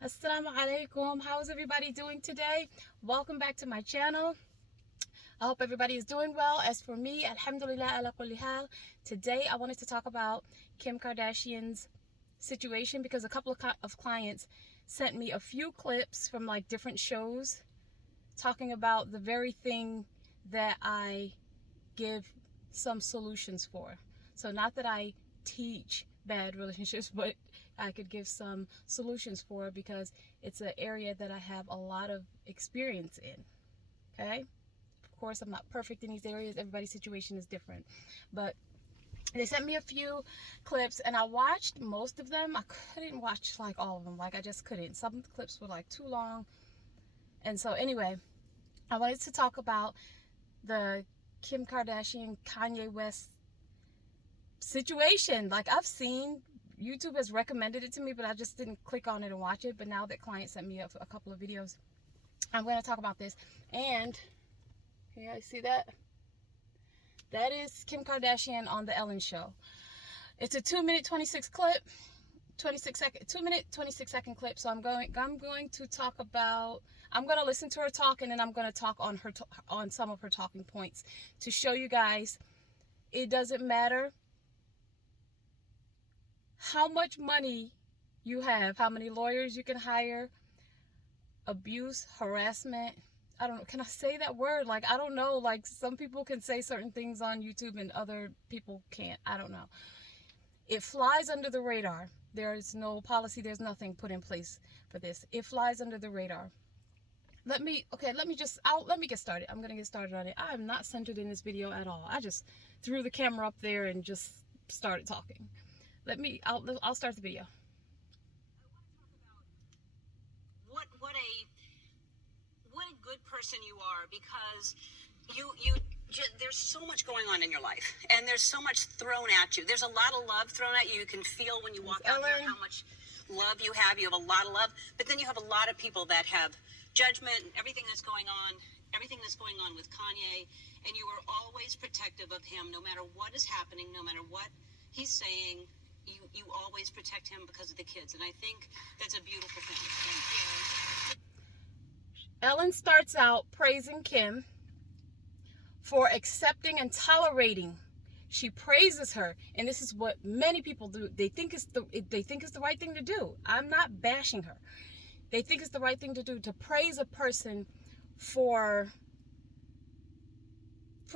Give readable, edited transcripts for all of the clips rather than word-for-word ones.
Assalamu alaikum. How's everybody doing today? Welcome back to my channel. I hope everybody is doing well. As for me, alhamdulillah ala kulli hal. Today I wanted to talk about Kim Kardashian's situation because a couple of clients sent me a few clips from like different shows talking about the very thing that I give some solutions for. So not that I teach bad relationships, but I could give some solutions for because it's an area that I have a lot of experience in. Okay? Of course, I'm not perfect in these areas. Everybody's situation is different. But they sent me a few clips and I watched most of them. I couldn't watch like all of them. Like I just couldn't. Some clips were like too long. And so anyway, I wanted to talk about the Kim Kardashian Kanye West situation. Like I've seen, YouTube has recommended it to me, but I just didn't click on it and watch it. But now that client sent me a couple of videos, I'm going to talk about this. And can you guys see that? That is Kim Kardashian on the Ellen Show. It's a 2-minute 26 clip, 2-minute 26-second clip. So I'm going to talk about. I'm going to listen to her talk, and then I'm going to talk on on some of her talking points to show you guys it doesn't matter how much money you have, how many lawyers you can hire, abuse, harassment. I don't know. Can I say that word? Like, I don't know. Like, some people can say certain things on YouTube and other people can't. I don't know. It flies under the radar. There's no policy. There's nothing put in place for this. It flies under the radar. Let me get started. I'm going to get started on it. I am not centered in this video at all. I just threw the camera up there and just started talking. I'll start the video. What a good person you are, because there's so much going on in your life, and there's so much thrown at you. There's a lot of love thrown at you. You can feel when you walk out here how much love you have. You have a lot of love, but then you have a lot of people that have judgment and everything that's going on with Kanye, and you are always protective of him, no matter what is happening, no matter what he's saying. You always protect him because of the kids, and I think that's a beautiful thing. Ellen starts out praising Kim for accepting and tolerating. She praises her, and this is what many people do. They think it's the right thing to do. I'm not bashing her. They think it's the right thing to do, to praise a person for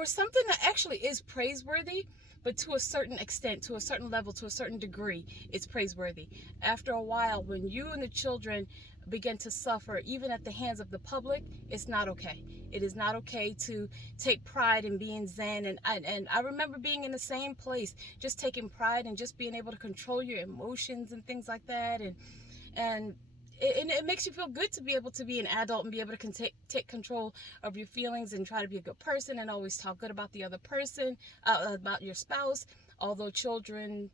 something that actually is praiseworthy, but to a certain extent, to a certain level, to a certain degree, it's praiseworthy. After a while, when you and the children begin to suffer, even at the hands of the public, it's not okay. It is not okay to take pride in being zen. And I remember being in the same place, just taking pride and just being able to control your emotions and things like that. And it makes you feel good to be able to be an adult and be able to take control of your feelings and try to be a good person and always talk good about the other person, about your spouse. Although children,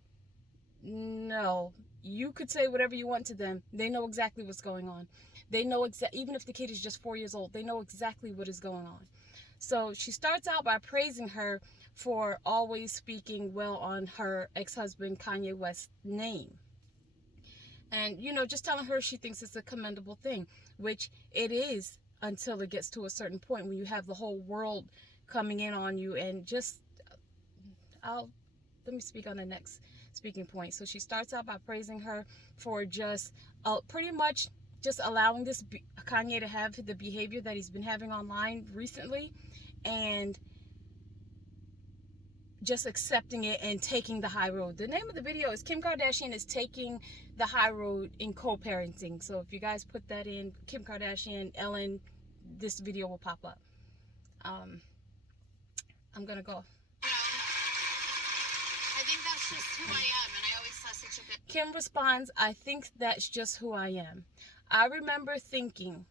no, you could say whatever you want to them. They know exactly what's going on. They know even if the kid is just 4 years old, they know exactly what is going on. So she starts out by praising her for always speaking well on her ex-husband Kanye West's name. And, just telling her she thinks it's a commendable thing, which it is until it gets to a certain point when you have the whole world coming in on you. And let me speak on the next speaking point. So she starts out by praising her for just pretty much just allowing this Kanye to have the behavior that he's been having online recently, and just accepting it and taking the high road. The name of the video is Kim Kardashian is taking the high road in co-parenting. So if you guys put that in, Kim Kardashian, Ellen, this video will pop up. I'm gonna go. I think that's just who I am, and I always saw such a good... Kim responds, I think that's just who I am. I remember thinking,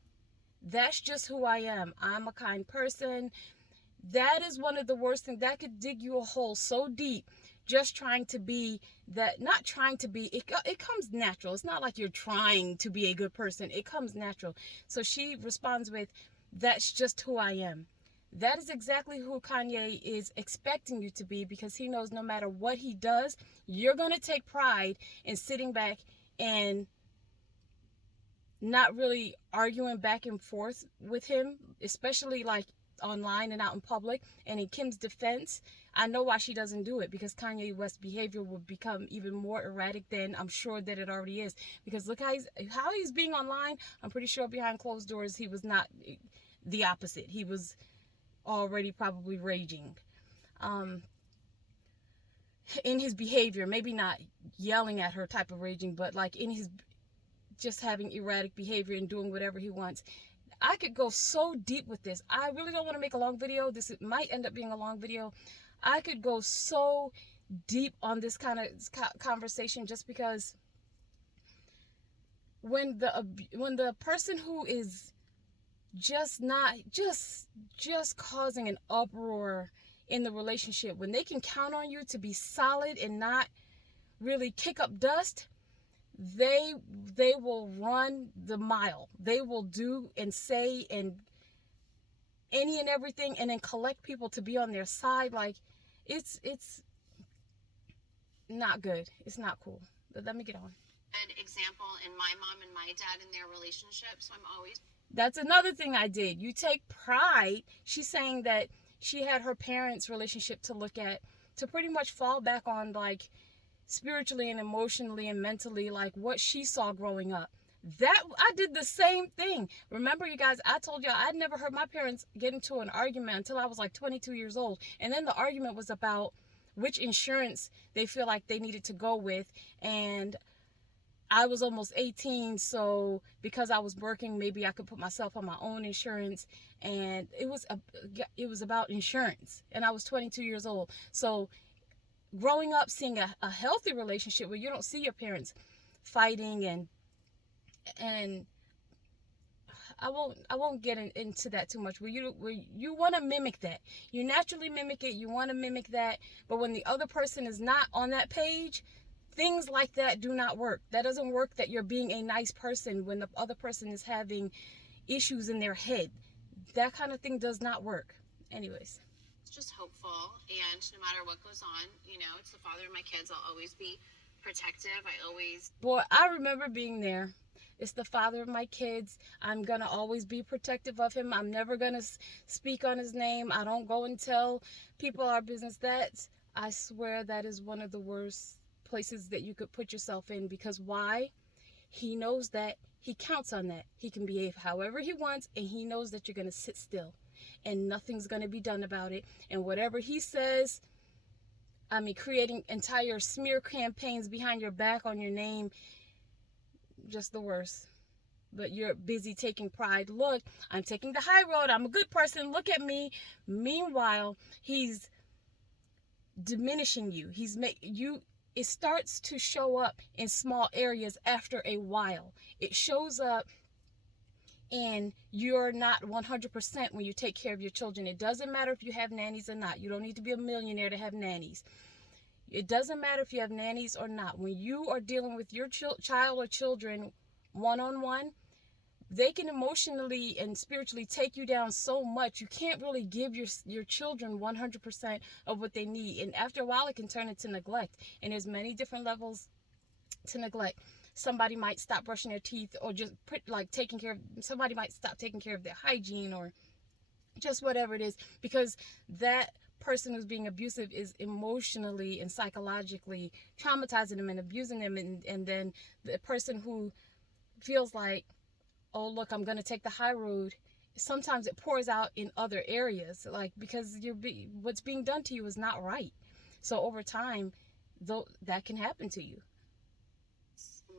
that's just who I am. I'm a kind person. That is one of the worst things. That could dig you a hole so deep, just trying to be that. Not trying to be, it comes natural. It's not like you're trying to be a good person. It comes natural. So she responds with, that's just who I am. That is exactly who Kanye is expecting you to be, because he knows no matter what he does, you're going to take pride in sitting back and not really arguing back and forth with him, especially like online and out in public. And in Kim's defense, I know why she doesn't do it, because Kanye West's behavior will become even more erratic than I'm sure that it already is. Because look how he's being online. I'm pretty sure behind closed doors he was not the opposite. He was already probably raging. In his behavior, maybe not yelling at her type of raging, but like in his just having erratic behavior and doing whatever he wants. I could go so deep with this. I really don't want to make a long video. This might end up being a long video. I could go so deep on this kind of conversation, just because when the person who is just not just causing an uproar in the relationship, when they can count on you to be solid and not really kick up dust, they will run the mile. They will do and say and any and everything, and then collect people to be on their side. Like, it's not good. It's not cool. But let me get on. Good example in my mom and my dad in their relationship, so I'm always... That's another thing I did. You take pride. She's saying that she had her parents' relationship to look at, to pretty much fall back on, like, spiritually and emotionally and mentally, like what she saw growing up. That I did the same thing. Remember, you guys, I told y'all I'd never heard my parents get into an argument until I was like 22 years old. And then the argument was about which insurance they feel like they needed to go with. And I was almost 18, so because I was working, maybe I could put myself on my own insurance. And it was about insurance. And I was 22 years old. So growing up, seeing a healthy relationship where you don't see your parents fighting, and I won't get into that too much, where you want to mimic that. You naturally mimic it. You want to mimic that. But when the other person is not on that page, things like that do not work. That doesn't work, that you're being a nice person when the other person is having issues in their head. That kind of thing does not work. Anyways. Just hopeful, and no matter what goes on, it's the father of my kids. I'll always be protective. Boy, I remember being there. It's the father of my kids. I'm gonna always be protective of him. I'm never gonna speak on his name. I don't go and tell people our business. I swear that is one of the worst places that you could put yourself in, because why? He knows that. He counts on that. He can behave however he wants, and he knows that you're gonna sit still and nothing's going to be done about it. And whatever he says, creating entire smear campaigns behind your back on your name, just the worst. But you're busy taking pride. Look, I'm taking the high road. I'm a good person. Look at me. Meanwhile, he's diminishing you. It starts to show up in small areas after a while. It shows up, and you're not 100% when you take care of your children. It doesn't matter if you have nannies or not. You don't need to be a millionaire to have nannies. It doesn't matter if you have nannies or not. When you are dealing with your child or children one-on-one, they can emotionally and spiritually take you down so much. You can't really give your children 100% of what they need. And after a while, it can turn into neglect. And there's many different levels to neglect. Somebody might stop brushing their teeth, or just somebody might stop taking care of their hygiene, or just whatever it is, because that person who's being abusive is emotionally and psychologically traumatizing them and abusing them. And then the person who feels like, oh, look, I'm going to take the high road, sometimes it pours out in other areas, like, because what's being done to you is not right. So over time, that can happen to you.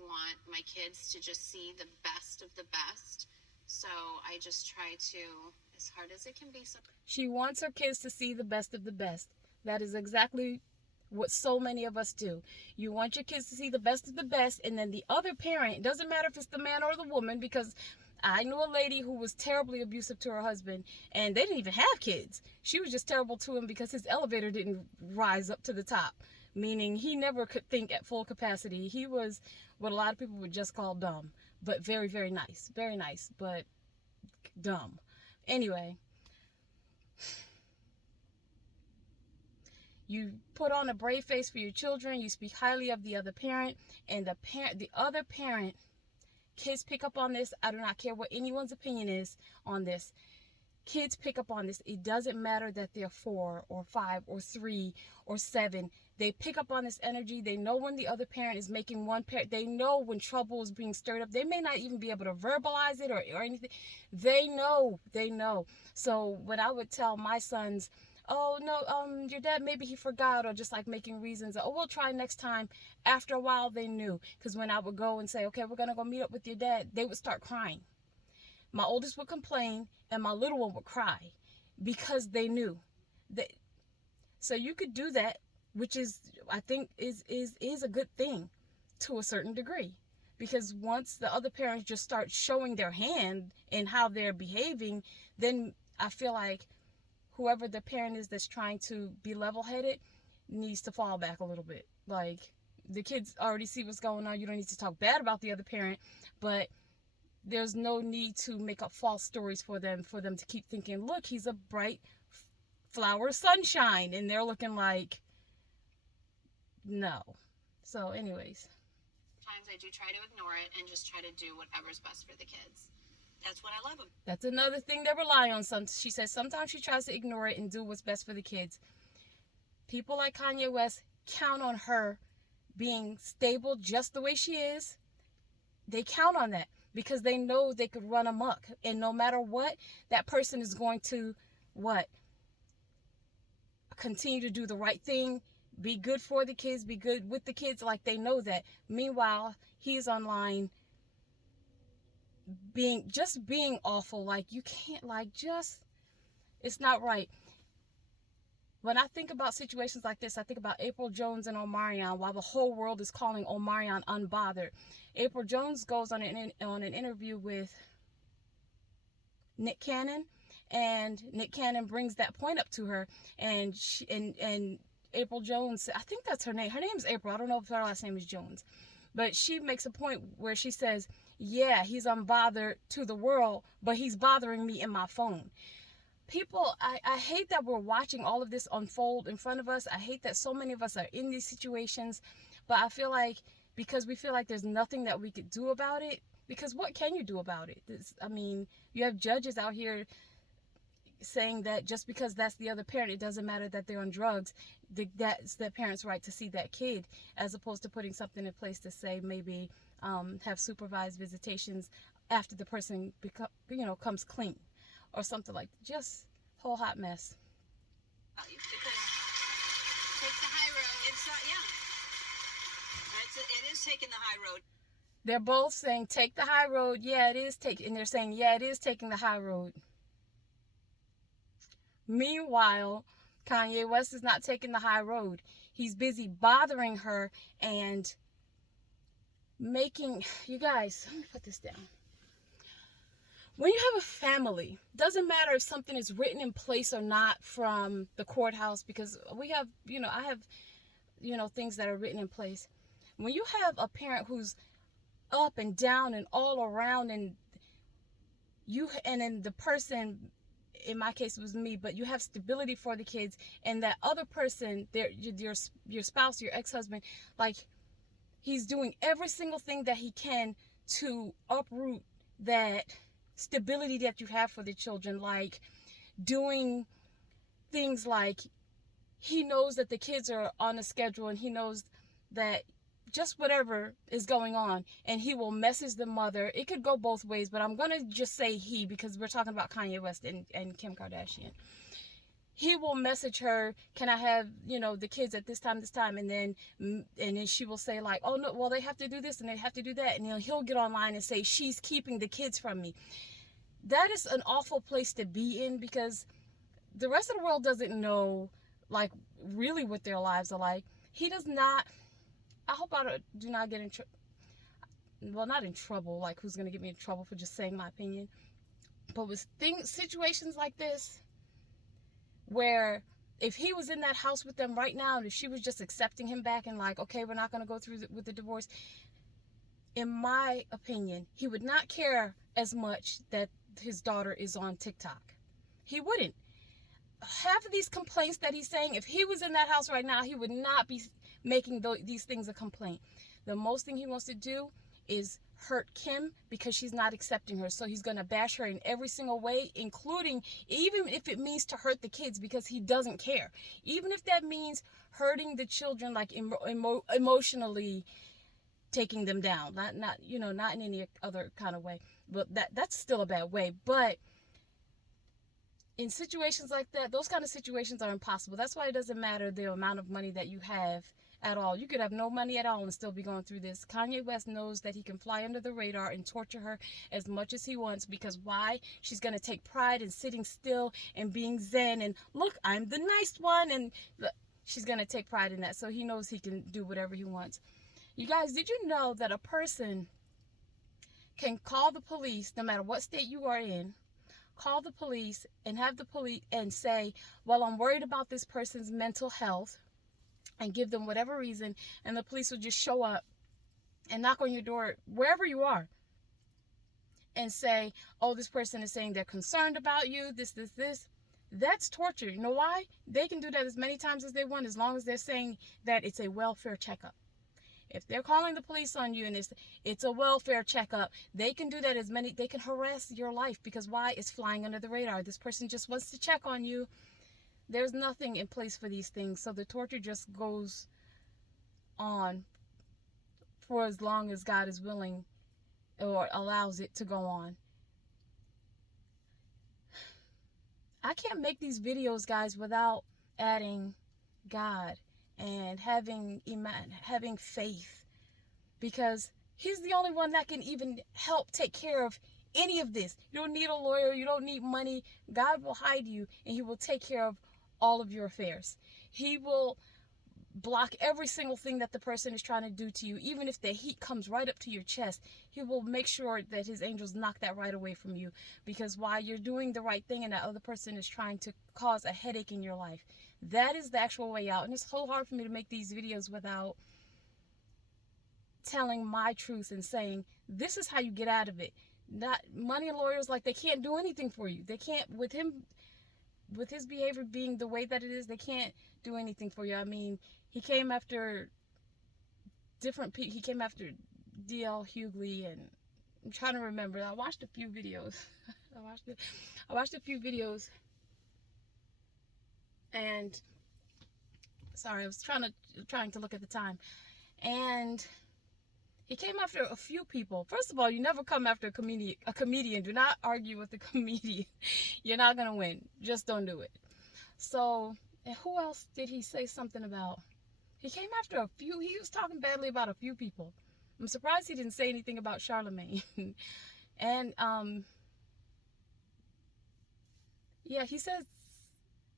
Want my kids to just see the best of the best, so I just try to, as hard as it can be. She wants her kids to see the best of the best. That is exactly what so many of us do. You want your kids to see the best of the best, and then the other parent, it doesn't matter if it's the man or the woman, because I knew a lady who was terribly abusive to her husband, and they didn't even have kids. She was just terrible to him because his elevator didn't rise up to the top, meaning he never could think at full capacity. He was what a lot of people would just call dumb, but very, very nice. Very nice, but dumb. Anyway, you put on a brave face for your children. You speak highly of the other parent, and the other parent Kids pick up on this. I do not care what anyone's opinion is on this. Kids pick up on this. It doesn't matter that they're 4 or 5 or 3 or 7. They pick up on this energy. They know when the other parent is making one parent. They know when trouble is being stirred up. They may not even be able to verbalize it or anything. They know. They know. So when I would tell my sons, oh no, your dad, maybe he forgot, or just like making reasons, oh, we'll try next time. After a while, they knew. Because when I would go and say, okay, we're gonna go meet up with your dad, they would start crying. My oldest would complain and my little one would cry because they knew that. So you could do that, which is, I think, is a good thing to a certain degree, because once the other parents just start showing their hand in how they're behaving, then I feel like whoever the parent is that's trying to be level-headed needs to fall back a little bit. Like, the kids already see what's going on. You don't need to talk bad about the other parent, but there's no need to make up false stories for them to keep thinking, look, he's a bright flower sunshine, and they're looking like, no. So anyways, Sometimes I do try to ignore it and just try to do whatever's best for the kids. That's what I love them. That's another thing they rely on. She says sometimes she tries to ignore it and do what's best for the kids. People like Kanye West count on her being stable just the way she is. They count on that because they know they could run amok, and no matter what, that person is going to continue to do the right thing, be good for the kids, be good with the kids. Like, they know that. Meanwhile, he's online being awful. Like, you can't, like, just, it's not right. When I think about situations like this, I think about April Jones and Omarion, while the whole world is calling Omarion unbothered. April Jones goes on an interview with Nick Cannon, and Nick Cannon brings that point up to her, and April Jones, I think that's her name. Her name's April. I don't know if her last name is Jones. But she makes a point where she says, yeah, he's unbothered to the world, but he's bothering me in my phone. People, I hate that we're watching all of this unfold in front of us. I hate that so many of us are in these situations. But I feel like, because we feel like there's nothing that we could do about it, because what can you do about it? You have judges out here saying that just because that's the other parent, it doesn't matter that they're on drugs. That's the parent's right to see that kid, as opposed to putting something in place to say maybe have supervised visitations after the person comes clean, or something like that. Just whole hot mess. Take the high road. It is taking the high road. They're both saying take the high road. Yeah, it is taking. And they're saying, yeah, it is taking the high road. Meanwhile, Kanye West is not taking the high road. He's busy bothering her and making, you guys, let me put this down. When you have a family, doesn't matter if something is written in place or not from the courthouse, because we have, I have, things that are written in place. When you have a parent who's up and down and all around, and then the person, in my case it was me, but you have stability for the kids, and that other person, your spouse, your ex-husband, like, he's doing every single thing that he can to uproot that stability that you have for the children, like doing things like, he knows that the kids are on a schedule, and he knows that just whatever is going on, and he will message the mother. It could go both ways, but I'm gonna just say he, because we're talking about Kanye West and Kim Kardashian. He will message her, can I have, the kids at this time, and then she will say, like, oh no, well, they have to do this and they have to do that, and he'll get online and say, she's keeping the kids from me. That is an awful place to be in, because the rest of the world doesn't know, like, really what their lives are like. He does not. I hope I do not get in trouble. Well, not in trouble, like, who's going to get me in trouble for just saying my opinion. But with situations like this, where if he was in that house with them right now, and if she was just accepting him back and like, okay, we're not going to go through with the divorce, in my opinion, he would not care as much that his daughter is on TikTok. He wouldn't. Half of these complaints that he's saying, if he was in that house right now, he would not be making these things a complaint. The most thing he wants to do is hurt Kim because she's not accepting her. So he's going to bash her in every single way, including even if it means to hurt the kids, because he doesn't care. Even if that means hurting the children, like emotionally taking them down, not not in any other kind of way, but that's still a bad way. But in situations like that, those kind of situations are impossible. That's why it doesn't matter the amount of money that you have at all. You could have no money at all and still be going through this. Kanye West knows that he can fly under the radar and torture her as much as he wants, because why? She's going to take pride in sitting still and being zen and, look, I'm the nice one, and look, she's going to take pride in that. So he knows he can do whatever he wants. You guys, did you know that a person can call the police no matter what state you are in, call the police and have the police and say, well, I'm worried about this person's mental health, and give them whatever reason, and the police will just show up and knock on your door wherever you are and say, oh, this person is saying they're concerned about you, this. That's torture. You know why? They can do that as many times as they want, as long as they're saying that it's a welfare checkup. If they're calling the police on you and it's a welfare checkup, they can do that they can harass your life, because why? It's flying under the radar. This person just wants to check on you. There's nothing in place for these things. So the torture just goes on for as long as God is willing or allows it to go on. I can't make these videos, guys, without adding God and having faith, because he's the only one that can even help take care of any of this. You don't need a lawyer, you don't need money. God will hide you, and he will take care of all of your affairs. He will block every single thing that the person is trying to do to you. Even if the heat comes right up to your chest, he will make sure that his angels knock that right away from you, because while you're doing the right thing and that other person is trying to cause a headache in your life, that is the actual way out. And it's so hard for me to make these videos without telling my truth and saying, this is how you get out of it. Not money and lawyers, like, they can't do anything for you. They can't, with his behavior being the way that it is, they can't do anything for you. I mean, he came after different people. He came after D.L. Hughley, and I'm trying to remember. I watched a few videos. I watched a few videos, and sorry, I was trying to look at the time, and he came after a few people. First of all, you never come after a comedian. Do not argue with a comedian. You're not going to win. Just don't do it. So, and who else did he say something about? He came after a few. He was talking badly about a few people. I'm surprised he didn't say anything about Charlemagne. And, yeah, he said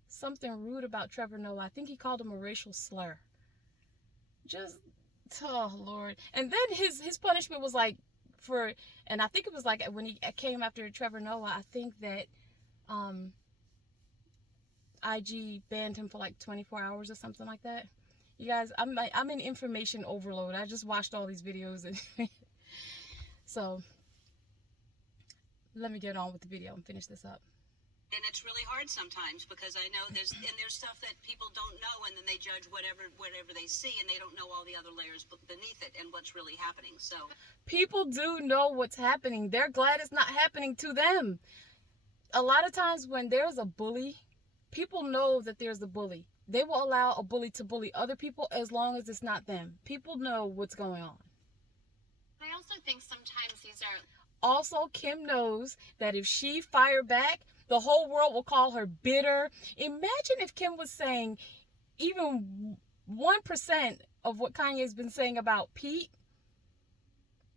something rude about Trevor Noah. I think he called him a racial slur. Oh, Lord. And then his punishment was like and I think it was like when he came after Trevor Noah, I think that IG banned him for like 24 hours or something like that. You guys, I'm in information overload. I just watched all these videos, and so let me get on with the video and finish this up. And it's really hard sometimes, because I know there's stuff that people don't know, and then they judge whatever they see, and they don't know all the other layers beneath it and what's really happening. So people do know what's happening. They're glad it's not happening to them. A lot of times when there's a bully, people know that there's a bully. They will allow a bully to bully other people as long as it's not them. People know what's going on. I also think sometimes these are... Also, Kim knows that if she fired back, the whole world will call her bitter. Imagine if Kim was saying even 1% of what Kanye's been saying about Pete.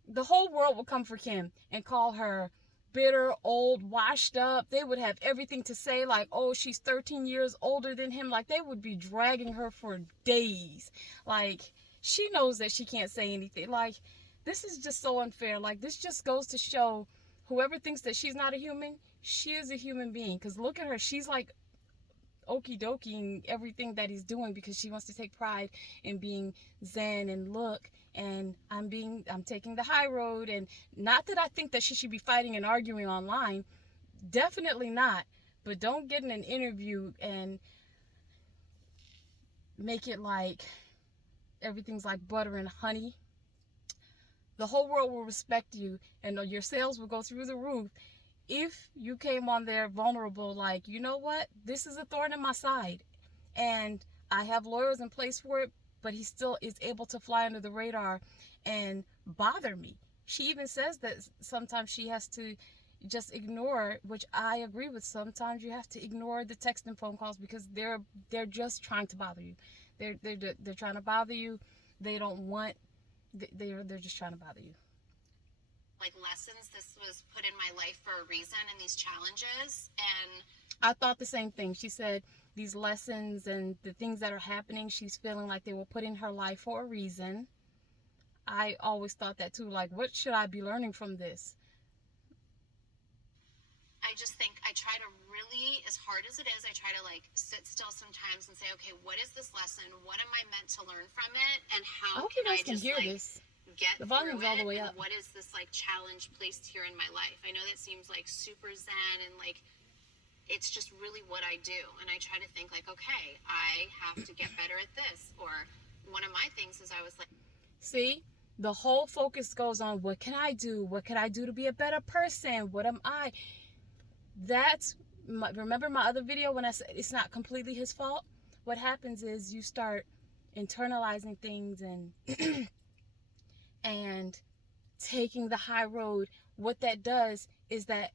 The whole world will come for Kim and call her bitter, old, washed up. They would have everything to say, like, oh, she's 13 years older than him. Like, they would be dragging her for days. Like, she knows that she can't say anything. Like, this is just so unfair. Like, this just goes to show whoever thinks that she's not a human, she is a human being. Because look at her. She's like okie dokie everything that he's doing, because she wants to take pride in being zen and look, and I'm taking the high road. And not that I think that she should be fighting and arguing online. Definitely not. But don't get in an interview and make it like everything's like butter and honey. The whole world will respect you, and your sales will go through the roof if you came on there vulnerable, like, you know what, this is a thorn in my side, and I have lawyers in place for it, but he still is able to fly under the radar and bother me. She even says that sometimes she has to just ignore, which I agree with. Sometimes you have to ignore the text and phone calls because they're just trying to bother you. They're trying to bother you. They don't want. They're just trying to bother you. Like lessons, this was put in my life for a reason, and these challenges, and I thought the same thing. She said these lessons and the things that are happening, she's feeling like they were put in her life for a reason. I always thought that too. Like, what should I be learning from this? I just think I try to really, as hard as it is, I try to like sit still sometimes and say, okay, what is this lesson? What am I meant to learn from it? And I how hope you can I guys can just hear like this. get The through volume's all the it? way And up. what is this like challenge placed here in my life? I know that seems like super zen and like it's just really what I do. And I try to think like, okay, I have to get better at this. Or one of my things is I was like, See, the whole focus goes on what can I do? What can I do to be a better person? What am I? Remember my other video when I said it's not completely his fault? What happens is you start internalizing things and and taking the high road. What that does is that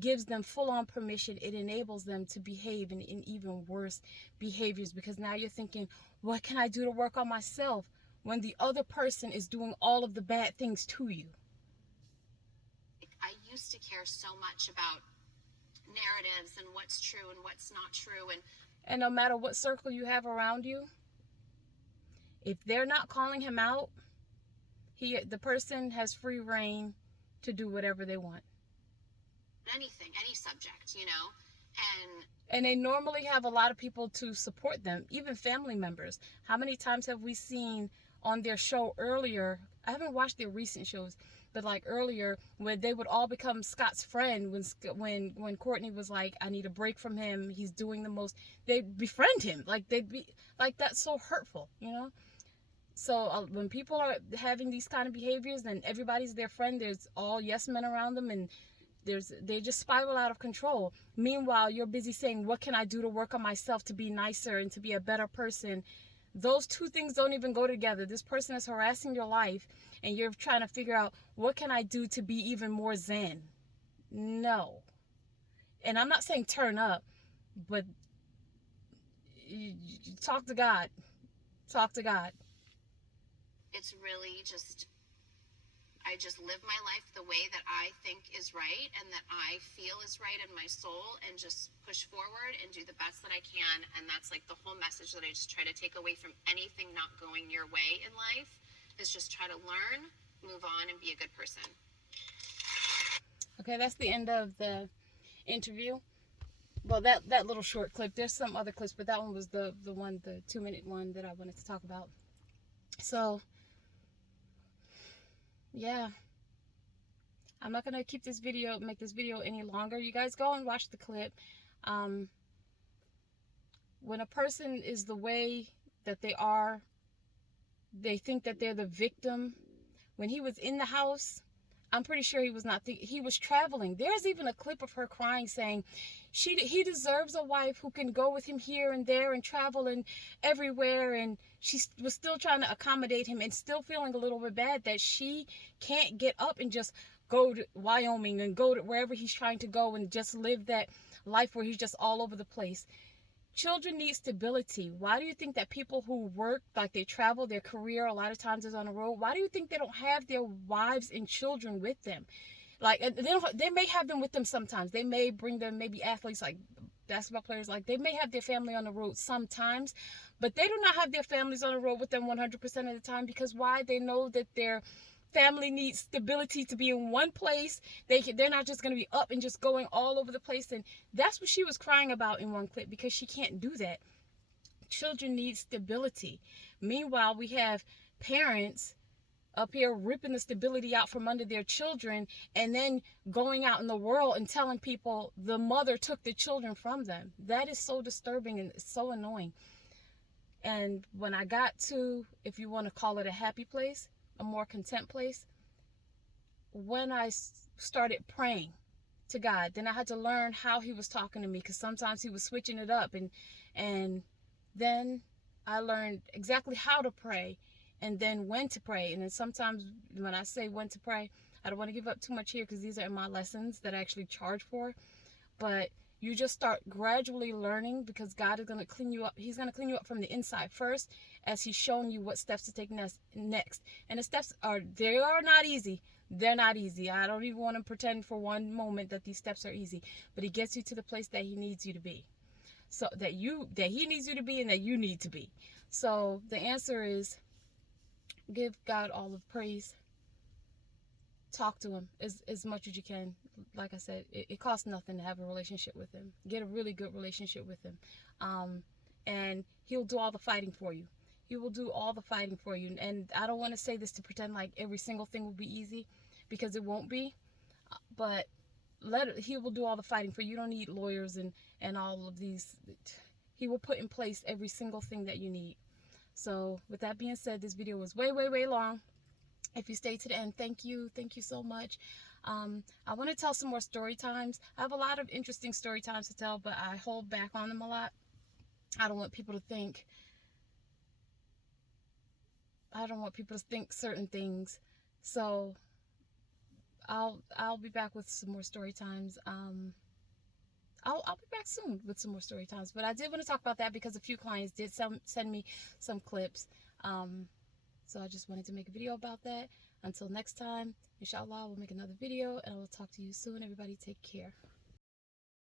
gives them full-on permission. It enables them to behave in even worse behaviors, because now you're thinking, what can I do to work on myself, when the other person is doing all of the bad things to you? I used to care so much about narratives and what's true and what's not true. And no matter what circle you have around you, if they're not calling him out, the person has free reign to do whatever they want. Anything, any subject, you know? And they normally have a lot of people to support them, even family members. How many times have we seen on their show earlier? I haven't watched their recent shows, but like earlier, where they would all become Scott's friend when Courtney was like, I need a break from him, he's doing the most. They'd befriend him. Like, they'd be like, that's so hurtful, you know? So when people are having these kind of behaviors and everybody's their friend, there's all yes men around them, and they just spiral out of control. Meanwhile, you're busy saying, what can I do to work on myself to be nicer and to be a better person? Those two things don't even go together. This person is harassing your life, and you're trying to figure out, what can I do to be even more zen? No. And I'm not saying turn up, but talk to God. Talk to God. It's really just, I just live my life the way that I think is right and that I feel is right in my soul, and just push forward and do the best that I can. And that's like the whole message that I just try to take away from anything not going your way in life, is just try to learn, move on, and be a good person. Okay, that's the end of the interview. Well, that little short clip. There's some other clips, but that one was the 2-minute one that I wanted to talk about. So, yeah. I'm not gonna make this video any longer. You guys go and watch the clip. When a person is the way that they are, they think that they're the victim. When he was in the house, I'm pretty sure he was not. He was traveling. There's even a clip of her crying, saying he deserves a wife who can go with him here and there and travel and everywhere. And she was still trying to accommodate him, and still feeling a little bit bad that she can't get up and just go to Wyoming and go to wherever he's trying to go and just live that life where he's just all over the place. Children need stability. Why do you think that people who work, like they travel, their career a lot of times is on the road, why do you think they don't have their wives and children with them? Like, they may have them with them sometimes. They may bring them, maybe athletes like basketball players, like they may have their family on the road sometimes, but they do not have their families on the road with them 100% of the time. Because why? They know that their family needs stability to be in one place. They're not just going to be up and just going all over the place. And that's what she was crying about in one clip, because she can't do that. Children need stability. Meanwhile, we have parents up here ripping the stability out from under their children, and then going out in the world and telling people the mother took the children from them. That is so disturbing and so annoying. And when I got to, if you want to call it a happy place, a more content place, when I started praying to God, then I had to learn how he was talking to me, because sometimes he was switching it up, and then I learned exactly how to pray, and then when to pray. And then sometimes when I say when to pray, I don't want to give up too much here because these are my lessons that I actually charge for. But you just start gradually learning, because God is going to clean you up. He's going to clean you up from the inside first, as he's showing you what steps to take next. And the steps they are not easy. They're not easy. I don't even want to pretend for one moment that these steps are easy, but he gets you to the place that he needs you to be. So that he needs you to be, and that you need to be. So the answer is, give God all of praise. Talk to him as much as you can. Like I said, it costs nothing to have a relationship with him. Get a really good relationship with him, and he'll do all the fighting for you. He will do all the fighting for you. And I don't want to say this to pretend like every single thing will be easy, because it won't be. But he will do all the fighting for you. You don't need lawyers and all of these. He will put in place every single thing that you need. So with that being said, this video was way long. If you stayed to the end, thank you so much. I want to tell some more story times. I have a lot of interesting story times to tell, but I hold back on them a lot. I don't want people to think certain things. So I'll be back with some more story times. I'll be back soon with some more story times. But I did want to talk about that because a few clients did send me some clips. So I just wanted to make a video about that. Until next time, inshallah, we'll make another video, and I will talk to you soon. Everybody take care.